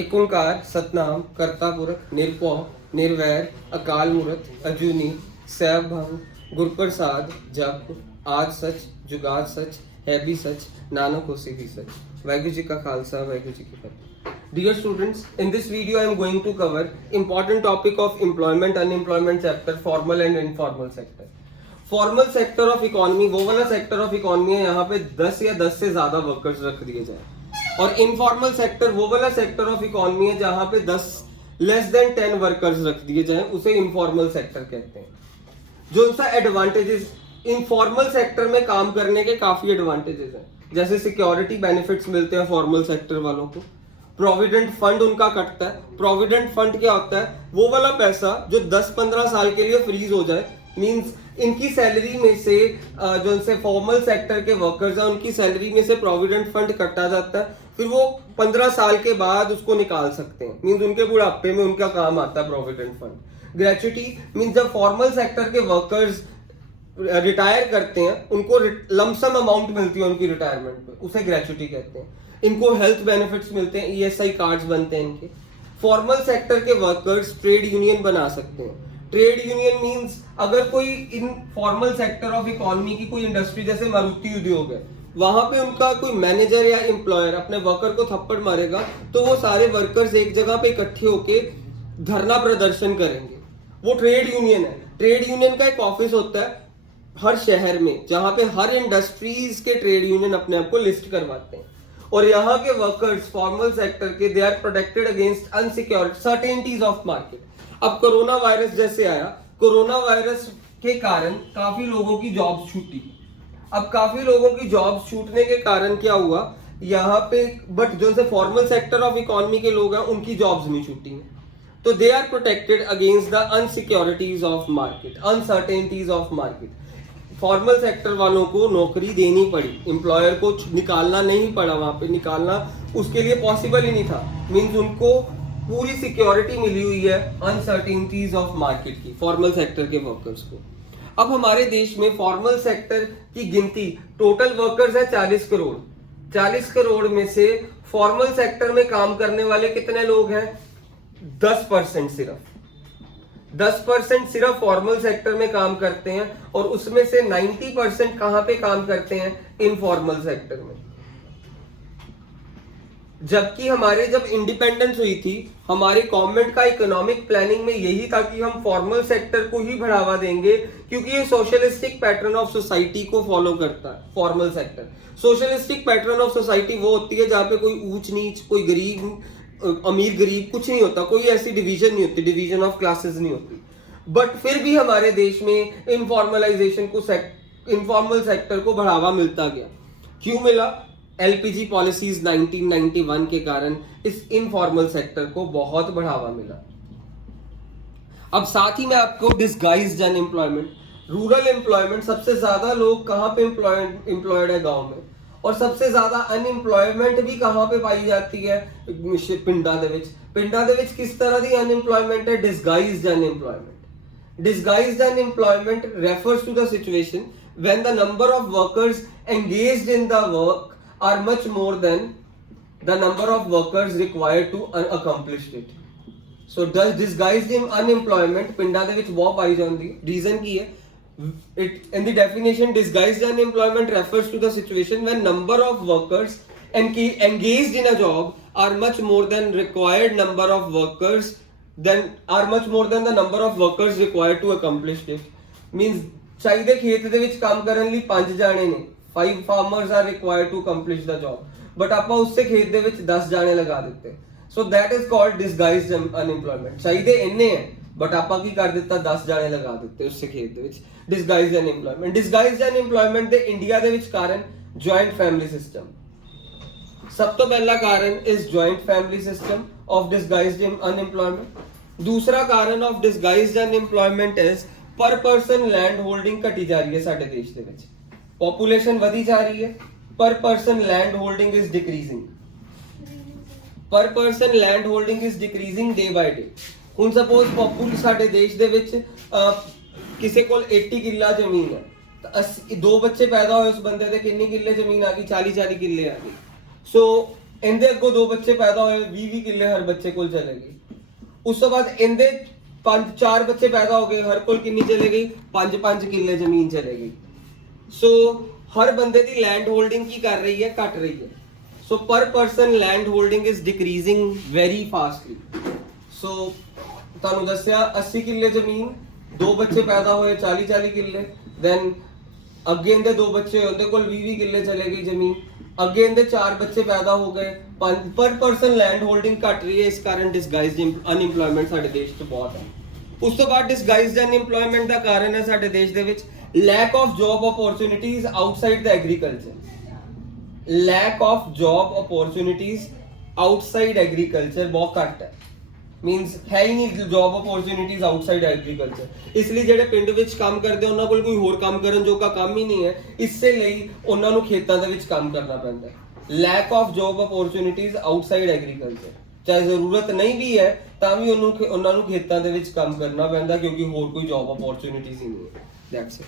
एक ओंकार सतनाम करता पुरख निरपौ निर्वैर अकाल मूरत अजूनी सैभंग गुरप्रसाद जप आज सच जुगाद सच है भी सच नानक होसी भी सच। वाहिगुरु जी का खालसा वाहिगुरु जी की फतेह। Dear students, in this video I am going to cover important topic of employment unemployment chapter formal and informal sector। Formal sector of economy वो वाला सेक्टर ऑफ इकोनॉमी है यहाँ पे 10 या 10 से ज्यादा वर्कर्स रख दिए जाए, और इनफॉर्मल सेक्टर वो वाला सेक्टर ऑफ इकोनॉमी है जहां पे 10 लेस देन 10 वर्कर्स रख दिए जाएं, उसे इनफॉर्मल सेक्टर कहते हैं। जो उनका एडवांटेजेस, इनफॉर्मल सेक्टर में काम करने के काफी एडवांटेजेस हैं, जैसे सिक्योरिटी बेनिफिट्स मिलते हैं फॉर्मल सेक्टर वालों को, प्रोविडेंट फंड उनका कटता है। प्रोविडेंट फंड क्या होता है? वो वाला पैसा जो 10-15 साल के लिए फ्रीज हो जाए, मींस इनकी सैलरी में से जो उनसे फॉर्मल सेक्टर के वर्कर्स हैं उनकी सैलरी में से प्रोविडेंट फंड कटा जाता है, फिर वो 15 साल के बाद उसको निकाल सकते हैं, मींस उनके बुढ़ापे में उनका काम आता है प्रोविडेंट फंड। ग्रेच्युटी मींस जब फॉर्मल सेक्टर के वर्कर्स रिटायर करते हैं उनको लमसम अमाउंट मिलती है उनकी रिटायरमेंट पे, उसे ग्रेच्युटी कहते हैं। इनको हेल्थ बेनिफिट्स मिलते हैं, ईएसआई कार्ड्स बनते हैं इनके। फॉर्मल सेक्टर के वर्कर्स ट्रेड यूनियन बना सकते हैं। ट्रेड यूनियन मींस अगर कोई in formal sector of economy की कोई इंडस्ट्री जैसे मारुति उद्योग है, वहां पे उनका कोई मैनेजर या एम्प्लॉयर अपने वर्कर को थप्पड़ मारेगा तो वो सारे वर्कर्स एक जगह पे इकट्ठे होके धरना प्रदर्शन करेंगे। वो ट्रेड यूनियन है। ट्रेड यूनियन का एक ऑफिस होता है हर शहर में जहां पे हर इंडस्ट्रीज के ट्रेड यूनियन अपने आप को लिस्ट करवाते हैं, और यहाँ के वर्कर्स फॉर्मल सेक्टर के they are protected against unsecure certainties of market. अब कोरोना वायरस जैसे आया, कोरोना वायरस के कारण काफी लोगों की जॉब्स छूटी। अब काफी लोगों की जॉब्स छूटने के कारण क्या हुआ यहाँ पे, बट जो से फॉर्मल सेक्टर ऑफ इकोनॉमी के लोग हैं उनकी जॉब्स नहीं छूटी हैं, तो they are protected against the unsecurities of market, uncertainties of market. Formal sector वालों को नौकरी देनी पड़ी, एम्प्लॉयर को निकालना नहीं पड़ा, वहां पे निकालना उसके लिए पॉसिबल ही नहीं था, मींस उनको पूरी सिक्योरिटी मिली हुई है अनसर्टेनिटीज ऑफ मार्केट की, फॉर्मल सेक्टर के वर्कर्स को। अब हमारे देश में फॉर्मल सेक्टर की गिनती, टोटल वर्कर्स है 40 करोड़। 40 करोड़ में से फॉर्मल सेक्टर में काम करने वाले कितने लोग हैं? 10% सिर्फ। 10% सिर्फ फॉर्मल सेक्टर में काम करते हैं, और उसमें से 90% कहां पे काम करते हैं? इनफॉर्मल सेक्टर में। जबकि हमारे जब इंडिपेंडेंस हुई थी, हमारे गवर्नमेंट का इकोनॉमिक प्लानिंग में यही था कि हम फॉर्मल सेक्टर को ही बढ़ावा देंगे, क्योंकि ये सोशलिस्टिक पैटर्न ऑफ सोसाइटी को फॉलो करता है। Formal sector socialistic pattern of society वो होती है जहां पे कोई ऊंच नीच, कोई गरीब अमीर गरीब कुछ नहीं होता, कोई ऐसी डिवीजन नहीं होती, डिवीजन ऑफ क्लासेस नहीं होती। बट फिर भी हमारे देश में इनफॉर्मलाइजेशन को, इनफॉर्मल सेक्टर को बढ़ावा मिलता गया। क्यों मिला? एलपीजी पॉलिसीज 1991 के कारण इस इनफॉर्मल सेक्टर को बहुत बढ़ावा मिला। अब साथ ही मैं आपको डिस्गाइज्ड अनएम्प्लॉयमेंट, रूरल एम्प्लॉयमेंट, सबसे ज्यादा लोग कहां पे एम्प्लॉयड है? गांव में। और सबसे ज्यादा अनएम्प्लॉयमेंट भी कहां पे पाई जाती है? पिंडा दे विच। पिंडा दे विच किस तरह की अनएम्प्लॉयमेंट है? Disguised unemployment. Disguised unemployment refers to the situation when the number of workers engaged in the work are much more than the number of workers required to accomplish it. So disguised unemployment ਪਿੰਡਾਂ ਦੇ ਵਿੱਚ ਬਹੁਤ ਪਾਈ ਜਾਂਦੀ ਹੈ। Reason ਕੀ ਹੈ? It in the definition, disguised unemployment refers to the situation when number of workers engaged in a job are much more than required number of workers than the number of workers required to accomplish it. Means ਚਾਹੀਦੇ ਖੇਤ ਦੇ ਵਿੱਚ ਕੰਮ ਕਰਨ ਲਈ 5 ਜਾਣੇ ਨੇ, 5 farmers are required to accomplish the job, but ਆਪਾਂ ਉਸੇ ਖੇਤ ਦੇ ਵਿੱਚ 10 ਜਾਣੇ ਲਗਾ ਦਿੱਤੇ। So that is called disguised unemployment। ਚਾਹੀਦੇ ਇੰਨੇ ਹੈ ਬਟ ਆਪਾਂ ਕੀ ਕਰ ਦਿੱਤਾ? 10 ਜਾਣੇ ਲਗਾ ਦਿੱਤੇ ਉਸੇ ਖੇਤ ਦੇ ਵਿੱਚ। disguised unemployment। disguised unemployment ਦੇ ਇੰਡੀਆ ਦੇ ਵਿੱਚ ਕਾਰਨ joint family system। ਸਭ ਤੋਂ ਪਹਿਲਾ ਕਾਰਨ is joint family system of disguised unemployment। दूसरा कारण ऑफ डिसगाइज्ड अनएम्प्लॉयमेंट इज पर पर्सन लैंड होल्डिंग घटी जा रही है साडे देश दे विच। पॉपुलेशन वधी जा रही है, per person land holding is decreasing. Per person land holding is decreasing day by day. हुण सपोज पॉपुलेशन साडे देश दे विच किसी कोल 80 किला जमीन है, तो 2 बच्चे पैदा होए, उस बंदे दे कितनी किले जमीन आ गई? 40 किले आ गई। सो ਇਹਦੇ ਅੱਗੋਂ 2 ਬੱਚੇ ਪੈਦਾ ਹੋਏ 20 ਕਿੱਲੇ ਹਰ ਬੱਚੇ ਕੋਲ ਚਲੇ ਗਈ। ਉਸ ਤੋਂ ਬਾਅਦ ਇਹਦੇ 4 ਬੱਚੇ ਪੈਦਾ ਹੋ ਗਏ, ਹਰ ਕੋਲ ਕਿੰਨੀ ਚਲੇ ਗਈ 5 ਕਿੱਲੇ ਜ਼ਮੀਨ ਚਲੇ ਗਈ। ਸੋ ਹਰ ਬੰਦੇ ਦੀ ਲੈਂਡ ਹੋਲਡਿੰਗ ਕੀ ਕਰ ਰਹੀ ਹੈ, ਘਟ ਰਹੀ ਹੈ। So per person land holding is decreasing very fastly. So ਤੁਹਾਨੂੰ ਦੱਸਿਆ 80 ਕਿੱਲੇ ਜ਼ਮੀਨ, 2 ਬੱਚੇ ਪੈਦਾ ਹੋਏ 40 ਕਿੱਲੇ, ਦੈਨ ਅੱਗੇ ਇਹਦੇ 2 ਬੱਚੇ ਉਹਦੇ ਕੋਲ 20 ਕਿੱਲੇ ਚਲੇ ਗਈ ਜ਼ਮੀਨ, ਅੱਗੇ ਇਹਦੇ 4 ਬੱਚੇ ਪੈਦਾ ਹੋ ਗਏ, ਪਰ ਪਰਸਨ ਲੈਂਡ ਹੋਲਡਿੰਗ ਘਟ ਰਹੀ ਹੈ। ਇਸ ਕਾਰਨ ਡਿਸਗਾਈਜ਼ਡ ਅਨਇੰਪਲੋਇਮੈਂਟ ਸਾਡੇ ਦੇਸ਼ 'ਚ ਬਹੁਤ ਹੈ। ਉਸ ਤੋਂ ਬਾਅਦ ਡਿਸਗਾਈਜ਼ਡ ਅਨਇੰਪਲੋਇਮੈਂਟ ਦਾ ਕਾਰਨ ਹੈ ਸਾਡੇ ਦੇਸ਼ ਦੇ ਵਿੱਚ lack of job opportunities outside the agriculture. Lack of job opportunities outside agriculture ਬਹੁਤ ਘੱਟ ਹੈ। ਮੀਨਸ ਹੈ ਹੀ ਨਹੀਂ ਜੌਬ ਓਪਰਚੁਨਿਟੀਜ਼ ਆਊਟਸਾਈਡ ਐਗਰੀਕਲਚਰ। ਇਸ ਲਈ ਜਿਹੜੇ ਪਿੰਡ ਵਿੱਚ ਕੰਮ ਕਰਦੇ ਉਹਨਾਂ ਕੋਲ ਕੋਈ ਹੋਰ ਕੰਮ ਕਰਨ ਜੋਗਾ ਕੰਮ ਹੀ ਨਹੀਂ ਹੈ, ਇਸੇ ਲਈ ਉਹਨਾਂ ਨੂੰ ਖੇਤਾਂ ਦੇ ਵਿੱਚ ਕੰਮ ਕਰਨਾ ਪੈਂਦਾ ਹੈ। Lack of job opportunities outside agriculture, ਚਾਹੇ ਜ਼ਰੂਰਤ ਨਹੀਂ ਵੀ ਹੈ ਤਾਂ ਵੀ ਉਹਨਾਂ ਨੂੰ ਖੇਤਾਂ ਦੇ ਵਿੱਚ ਕੰਮ ਕਰਨਾ ਪੈਂਦਾ ਕਿਉਂਕਿ ਹੋਰ ਕੋਈ ਜੌਬ ਓਪਰਚੁਨਿਟੀਜ਼ ਹੀ ਨਹੀਂ ਹੈ। That's it.